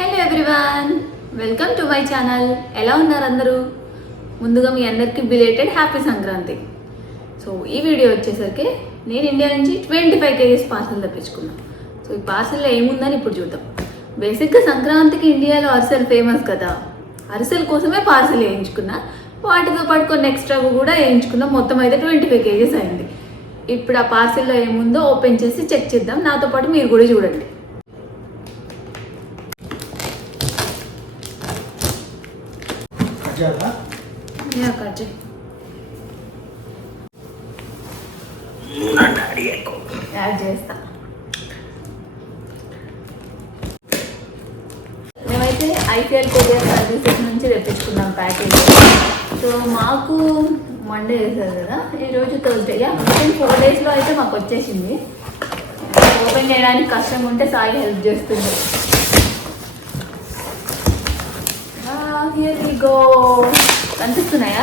Hello everyone, welcome to my channel. ఎలా ఉన్నారు అందరూ? ముందుగా మీ అందరికీ బిలేటెడ్ హ్యాపీ సంక్రాంతి. సో ఈ వీడియో వచ్చేసరికి నేను ఇండియా నుంచి 25 kgs పార్సల్ తెప్పించుకున్నాను. సో ఈ పార్సల్లో ఏముందని ఇప్పుడు చూద్దాం. బేసిక్గా సంక్రాంతికి ఇండియాలో అరిసెలు ఫేమస్ కదా, అరిసెల కోసమే పార్సల్ వేయించుకున్నా. వాటితో పాటు కొన్ని ఎక్స్ట్రా కూడా వేయించుకున్నా. మొత్తం అయితే 25 kgs అయింది. ఇప్పుడు ఆ పార్సల్లో ఏముందో ఓపెన్ చేసి చెక్ చేద్దాం. నాతో పాటు మీరు కూడా చూడండి. యాడ్ చేస్తా. మేమైతే ఐపీఎల్ కొరియర్ సర్వీసెస్ నుంచి తెప్పించుకున్నాం ప్యాకేజ్. సో మాకు మండే వేసారు కదా, ఈరోజు థర్స్డే. వితిన్ 4 daysలో అయితే మాకు వచ్చేసింది. ఓపెన్ చేయడానికి కష్టం ఉంటే సాయి హెల్ప్ చేస్తుంది. Here we go. కనిపిస్తున్నాయా?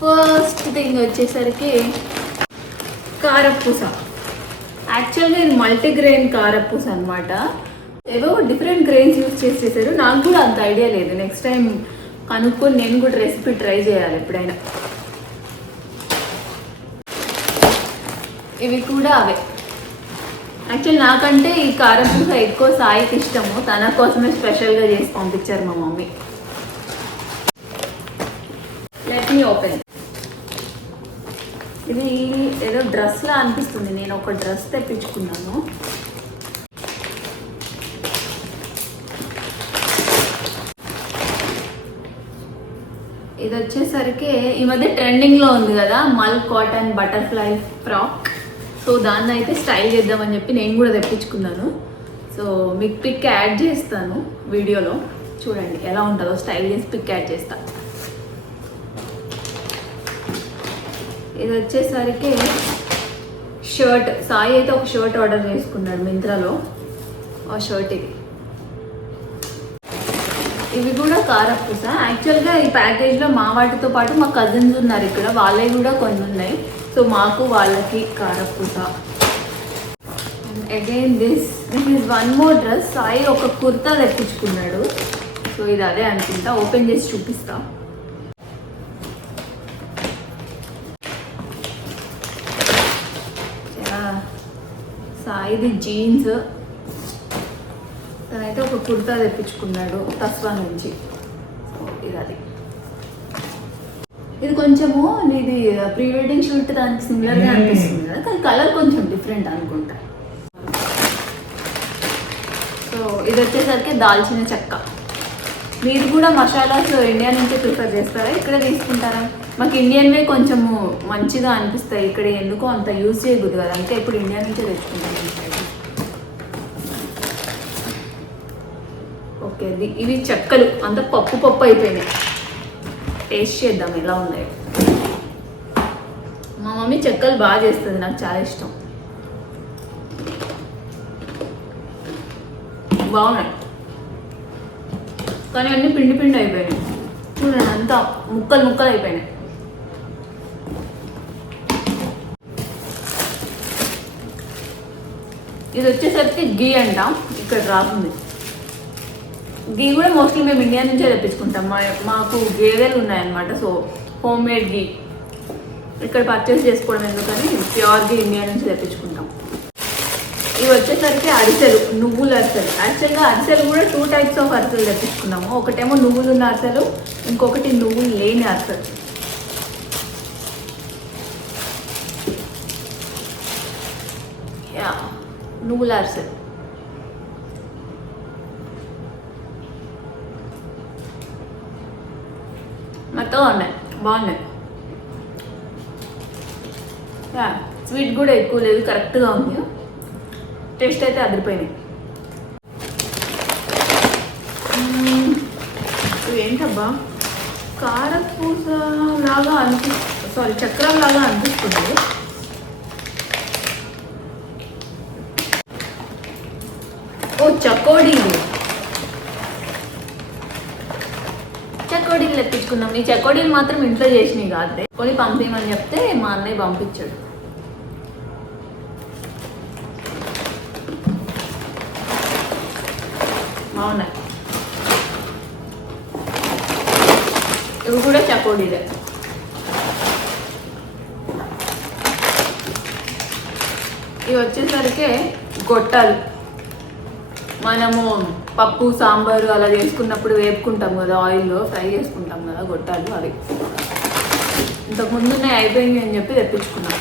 ఫస్ట్ థింగ్ వచ్చేసరికి కారపూస. యాక్చువల్గా ఇది మల్టీగ్రెయిన్ కారపూస అనమాట. ఏవో డిఫరెంట్ గ్రెయిన్స్ యూజ్ చేసేసారు. నాకు కూడా అంత ఐడియా లేదు. నెక్స్ట్ టైం కనుక్కొని నేను కూడా రెసిపీ ట్రై చేయాలి ఎప్పుడైనా. ఇవి కూడా అవే. యాక్చువల్ నాకంటే ఈ కారపూస ఎక్కువ సాయికి ఇష్టము. తన కోసమే స్పెషల్గా చేసి పంపించారు మా మమ్మీ. Let me open. ఇది ఏదో డ్రెస్లా అనిపిస్తుంది. నేను ఒక డ్రెస్ తెప్పించుకున్నాను. ఇది వచ్చేసరికి ఈ మధ్య ట్రెండింగ్లో ఉంది కదా, మల్ కాటన్ బటర్ఫ్లై ఫ్రాక్. సో దాన్ని అయితే స్టైల్ చేద్దామని చెప్పి నేను కూడా తెప్పించుకున్నాను. సో మీకు పిక్ యాడ్ చేస్తాను వీడియోలో, చూడండి ఎలా ఉంటుందో. స్టైల్ చేసి పిక్ యాడ్ చేస్తాను. ఇది వచ్చేసరికి షర్ట్. సాయి అయితే ఒక షర్ట్ ఆర్డర్ చేసుకున్నాడు మింత్రాలో. ఆ షర్ట్ ఇది. ఇవి కూడా కారపూస. యాక్చువల్గా ఈ ప్యాకేజ్లో మా వాటితో పాటు మా కజిన్స్ ఉన్నారు ఇక్కడ, వాళ్ళవి కూడా కొన్ని ఉన్నాయి. సో మాకు వాళ్ళకి కారపూస. Again this is one more dress. Sai ఒక కుర్తా తెప్పించుకున్నాడు. సో ఇది అదే అనుకుంటా. ఓపెన్ చేసి చూపిస్తా. సాయిది జీన్స్. తనైతే ఒక కుర్తా తెప్పించుకున్నాడు తస్వా నుంచి. సో ఇది అది. ఇది కొంచెము ఇది ప్రీ వెడ్డింగ్ షూట్ దానికి సిమిలర్గా అనిపిస్తుంది కదా, కానీ కలర్ కొంచెం డిఫరెంట్ అనుకుంటా. సో ఇది వచ్చేసరికి దాల్చిన చెక్క. మీరు కూడా మసాలాస్ ఇండియా నుంచి ప్రిఫర్ చేస్తారా, ఇక్కడ తీసుకుంటారా? మాకు ఇండియన్వే కొంచెము మంచిగా అనిపిస్తాయి. ఇక్కడ ఎందుకో అంత యూజ్ చేయకూడదు కదా, అంటే ఇప్పుడు ఇండియా నుంచే తెచ్చుకుంటాం. ఓకే, ఇవి చెక్కలు అంత పప్పు పప్పు అయిపోయినాయి. టేస్ట్ చేద్దాం ఎలా ఉన్నాయో. మా మమ్మీ చెక్కలు బాగా చేస్తుంది, నాకు చాలా ఇష్టం. బాగున్నాయి, కానీ అన్నీ పిండి పిండి అయిపోయినాయి. చూడండి అంతా ముక్కలు ముక్కలు అయిపోయినాయి. ఇది వచ్చేసరికి గీ అంట, ఇక్కడ రాస్తుంది. గీ కూడా మోస్ట్లీ మేము ఇండియా నుంచే తెప్పించుకుంటాం. మాకు గేదెలు ఉన్నాయన్నమాట. సో హోమ్ మేడ్ గీ ఇక్కడ పర్చేస్ చేసుకోవడం ఎందుకని ప్యూర్ గీ ఇండియా నుంచి తెప్పించుకుంటాం. ఇవి వచ్చేసరికి అరిసెలు, నువ్వుల అరిసెలు. యాక్చువల్గా అరిసెలు కూడా 2 types ఆఫ్ అరిసెలు తెప్పించుకున్నాము. ఒకటేమో నువ్వులు ఉన్న అరిసెలు, ఇంకొకటి నువ్వులు లేని అరిసెలు. నువ్వుల అరిసెలు. మెత్తగా ఉన్నాయి, బాగున్నాయి. స్వీట్ కూడా ఎక్కువ లేదు, కరెక్ట్గా ఉంది. టేస్ట్ అయితే అదిరిపోయినాయి. ఏంటబ్బా, కారపూస లాగా చక్రం లాగా అనిపిస్తుంది. ఓ చకోడీలు తెప్పించుకున్నాం. ఈ చకోడీలు మాత్రం ఇంట్లో చేసినవి కాదు, కొని పంపించమని చెప్తే మా అన్నయ్య పంపించాడు. బాగున్నాయి. ఇవి కూడా చకోడీలే. ఇవి వచ్చేసరికి గొట్టాలు. మనము పప్పు సాంబారు అలా చేసుకున్నప్పుడు వేపుకుంటాం కదా, ఆయిల్లో ఫ్రై చేసుకుంటాం కదా గొట్టాలు, అవి ఇంతకుముందునే అయిపోయింది అని చెప్పి తెప్పించుకున్నాం.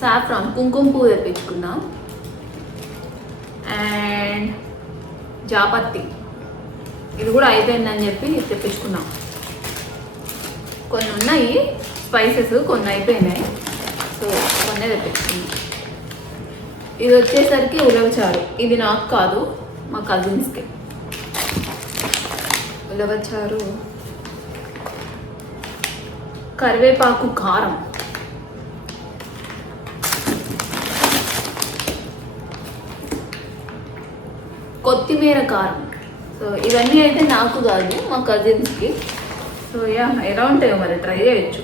సాఫ్రాన్ కుంకుమ పువ్వు తెప్పించుకున్నాం. అండ్ జాపత్తి, ఇది కూడా అయిపోయిందని చెప్పి తెప్పించుకున్నాం. కొన్ని ఉన్నాయి స్పైసెస్, కొన్ని అయిపోయినాయి, సో కొన్నే తెప్పించుకున్నాం. ఇది వచ్చేసరికి ఉలవచారు. ఇది నాకు కాదు, మా కజిన్స్కి. ఉలవచారు, కరివేపాకు కారం, కొత్తిమీర కారం. సో ఇవన్నీ అయితే నాకు కాదు, మా కజిన్స్కి. సో ఎలా ఉంటాయో మరి ట్రై చేయొచ్చు.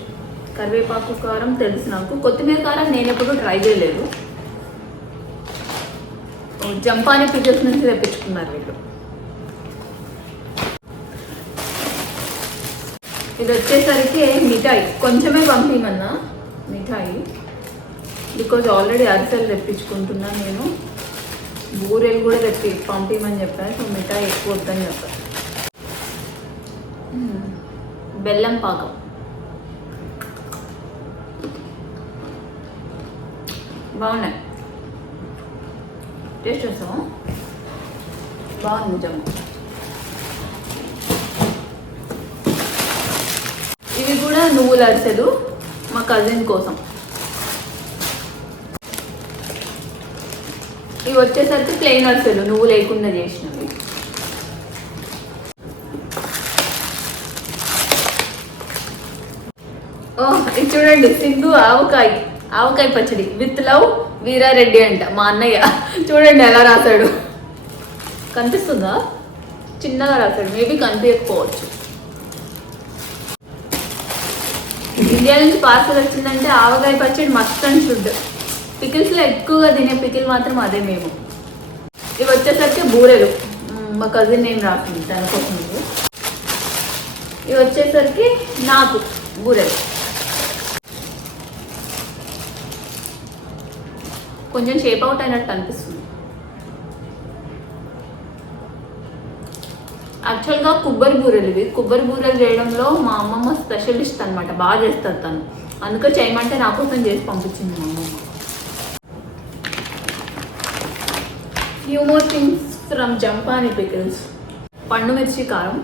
కరివేపాకు కారం తెలుసు నాకు, కొత్తిమీర కారం నేను ఎప్పుడు ట్రై చేయలేదు. జంపాని పిజల్స్ నుంచి తెప్పించుకున్నారు వీళ్ళు. ఇది వచ్చేసరికి మిఠాయి, కొంచెమే పంపించమన్నా మిఠాయి, బికాజ్ ఆల్రెడీ అరిసెలు తెప్పించుకుంటున్నా నేను. బూరెలు కూడా పంపించమని చెప్పాను. సో మిఠాయి ఎక్కువ వద్దని చెప్పాను. బెల్లం పాకం, బాగున్నాయి. టేస్ట్ చేస్తాము, బాగుంది నిజంగా. ఇవి కూడా నువ్వుల అరిసెలు మా కజిన్ కోసం. ఇవి వచ్చేసరికి ప్లెయిన్ అరిసెలు, నువ్వు లేకుండా చేసినవి. ఇది చూడండి, సింధు ఆవకాయ పచ్చడి విత్ లవ్ వీరారెడ్డి అంట, మా అన్నయ్య. చూడండి ఎలా రాశాడు, కనిపిస్తుందా? చిన్నగా రాశాడు, మేబీ కనిపించకపోవచ్చు. ఇండియా నుంచి పార్సల్ వచ్చిందంటే ఆవకాయ పచ్చడి మస్ట్ అండ్ షుడ్. పికిల్స్లో ఎక్కువగా తినే పికిల్ మాత్రం అదే మేము. ఇవి వచ్చేసరికి బూరెలు, మా కజిన్ నేమ్ రాసింది దానికోసం. ఇవి వచ్చేసరికి నాకు బూరెలు. కొంచెం షేప్ అవుట్ అయినట్టు అనిపిస్తుంది. యాక్చువల్గా కొబ్బరి బూరెలు ఇవి. కొబ్బరి బూరెలు చేయడంలో మా అమ్మమ్మ స్పెషలిస్ట్ అనమాట, బాగా చేస్తారు తను. అందుకే చేయమంటే నా కోసం చేసి పంపించింది మా అమ్మమ్మ. Few more things from Jampani pickles. పండు మిర్చి కారం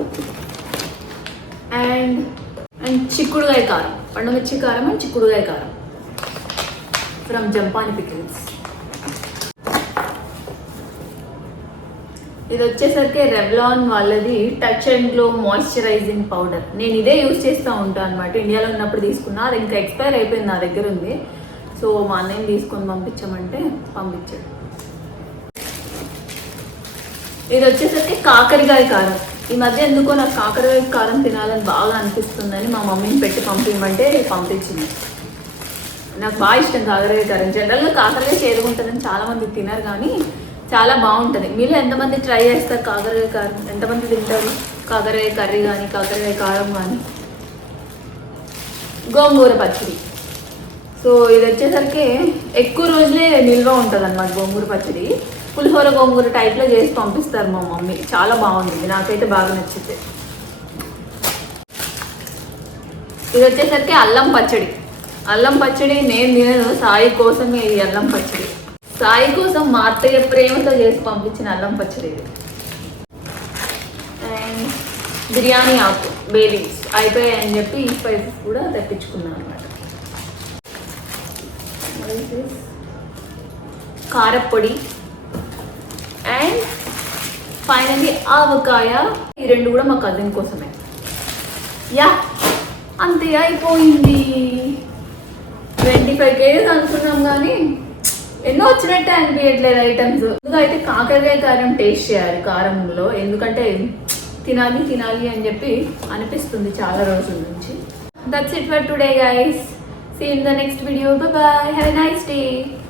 అండ్ చిక్కుడుగాయ కారం. పండు మిర్చి కారం అండ్ చిక్కుడుగాయ కారం ఫ్రమ్ జంపాని పికిల్స్. ఇది వచ్చేసరికి రెవ్లాన్ వాళ్ళది touch and glow moisturising powder. నేను ఇదే యూజ్ చేస్తూ ఉంటాను అనమాట. ఇండియాలో ఉన్నప్పుడు తీసుకున్నా, అది ఇంకా ఎక్స్పైర్ అయిపోయింది, నా దగ్గర ఉంది. సో మా అన్నయ్యని తీసుకొని పంపించామంటే పంపించాడు. ఇది వచ్చేసరికి కాకరకాయ కారం. ఈ మధ్య ఎందుకో నాకు కాకరకాయ కారం తినాలని బాగా అనిపిస్తుందని మా మమ్మీని పెట్టి పంపించమంటే పంపించింది. నాకు బాగా ఇష్టం కాకరకాయ కారం. జనరల్గా కాకరకాయ చేదుకుంటుందని చాలామంది తినరు, కానీ చాలా బాగుంటుంది. మీరు ఎంతమంది ట్రై చేస్తారు కాకరకాయ కారం? ఎంతమంది తింటారు కాకరకాయ కర్రీ కానీ కాకరకాయ కారం కానీ? గోంగూర పచ్చడి. సో ఇది వచ్చేసరికి ఎక్కువ రోజులే నిల్వ ఉంటుంది అన్నమాట గోంగూర పచ్చడి. పులిహోర గోంగూర టైప్లో చేసి పంపిస్తారు మా మమ్మీ. చాలా బాగుంటుంది, నాకైతే బాగా నచ్చింది. ఇది వచ్చేసరికి అల్లం పచ్చడి. అల్లం పచ్చడి నేను తినను, సాయి కోసమే ఈ అల్లం పచ్చడి. సాయి కోసం మా అత్తయ్య ప్రేమతో చేసి పంపించిన అల్లం పచ్చడి ఇది. అండ్ బిర్యానీ ఆకు, బేలీస్ అయిపోయాయని చెప్పి ఈ స్పైసెస్ కూడా తెప్పించుకున్నాను అనమాట. కారపొడి అండ్ ఫైనల్లీ ఆవకాయ. ఈ రెండు కూడా మా కజిన్ కోసమే. అంతే అయిపోయింది. 25 kgs అనుకున్నాం కానీ ఎన్నో వచ్చినట్టే అనిపించట్లేదు ఐటమ్స్. ముందుగా అయితే కాకరకాయ కారం టేస్ట్ చేయాలి కారంలో, ఎందుకంటే తినాలి అని చెప్పి అనిపిస్తుంది చాలా రోజుల నుంచి. That's it for today guys. See you in the next video. Bye bye. Have a nice day.